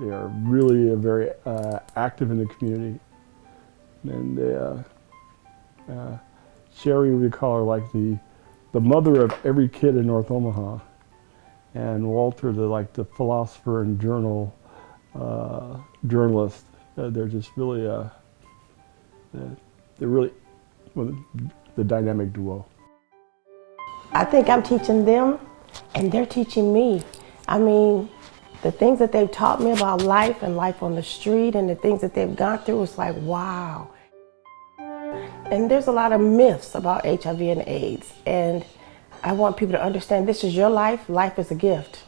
They are really very active in the community. And Sherry, we call her like the mother of every kid in North Omaha. And Walter, the philosopher and journalist. They're just really, they're really the dynamic duo. I think I'm teaching them, and they're teaching me. I mean, the things that they've taught me about life and life on the street and the things that they've gone through, it's like, wow. And there's a lot of myths about HIV and AIDS, and I want people to understand this is your life. Life is a gift.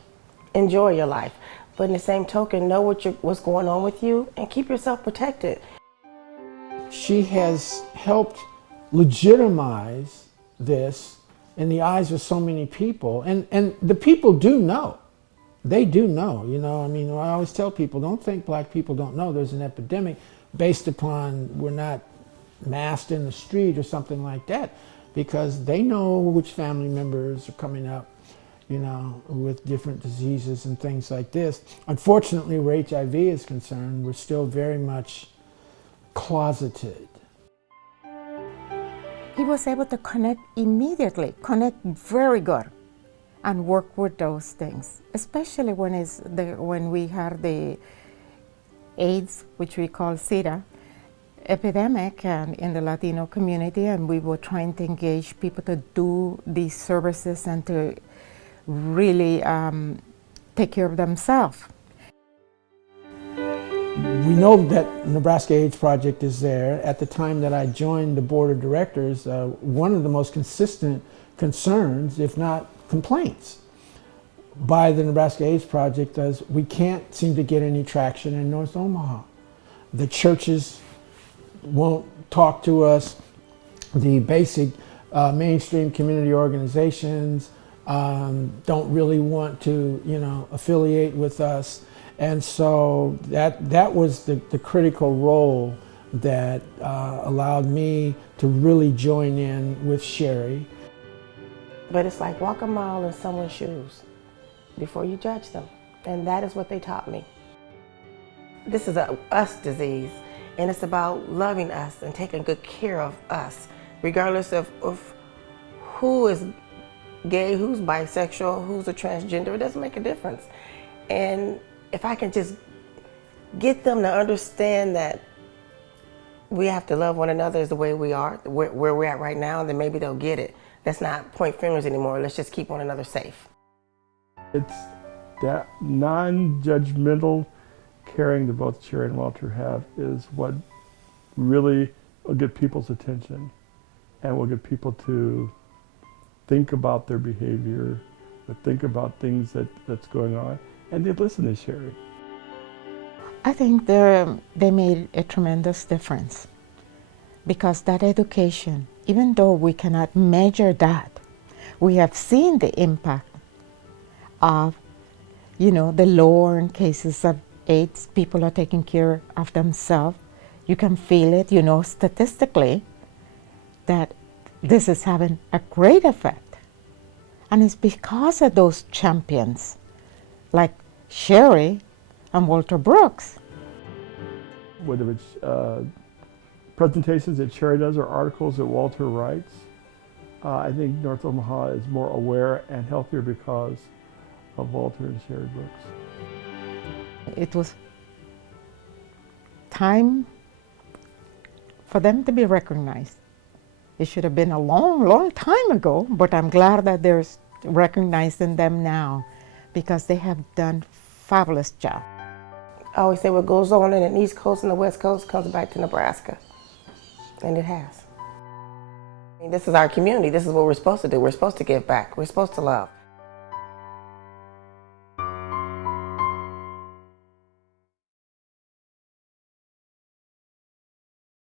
Enjoy your life. But in the same token, know what's going on with you and keep yourself protected. She has helped legitimize this in the eyes of so many people. And the people do know. They do know, you know. I mean, I always tell people, don't think black people don't know there's an epidemic based upon we're not masked in the street or something like that, because they know which family members are coming up, you know, with different diseases and things like this. Unfortunately, where HIV is concerned, we're still very much closeted. He was able to connect immediately, connect very good, and work with those things, especially when we had the AIDS, which we call SIDA, epidemic and in the Latino community, and we were trying to engage people to do these services and to really take care of themselves. We know that Nebraska AIDS Project is there. At the time that I joined the board of directors, one of the most consistent concerns, if not complaints, by the Nebraska AIDS Project is we can't seem to get any traction in North Omaha. The churches won't talk to us. The basic mainstream community organizations don't really want to, you know, affiliate with us. And so that was the critical role that allowed me to really join in with Sherry. But it's like walk a mile in someone's shoes before you judge them. And that is what they taught me. This is a us disease, and it's about loving us and taking good care of us, regardless of who is gay, who's bisexual, who's a transgender. It doesn't make a difference. And if I can just get them to understand that we have to love one another as the way we are, where we're at right now, then maybe they'll get it. Let's not point fingers anymore. Let's just keep one another safe. It's that non-judgmental caring that both Sherry and Walter have is what really will get people's attention and will get people to think about their behavior, to think about things that's going on, and they listen to Sherry. I think they made a tremendous difference, because that education, even though we cannot measure that, we have seen the impact of, you know, the lower cases of AIDS. People are taking care of themselves. You can feel it, you know, statistically, that this is having a great effect. And it's because of those champions like Sherry and Walter Brooks. Whether it's presentations that Sherry does or articles that Walter writes, I think North Omaha is more aware and healthier because of Walter and Sherry Brooks. It was time for them to be recognized. It should have been a long, long time ago, but I'm glad that they're recognizing them now, because they have done a fabulous job. I always say what goes on in the East Coast and the West Coast comes back to Nebraska, and it has. I mean, this is our community. This is what we're supposed to do. We're supposed to give back. We're supposed to love.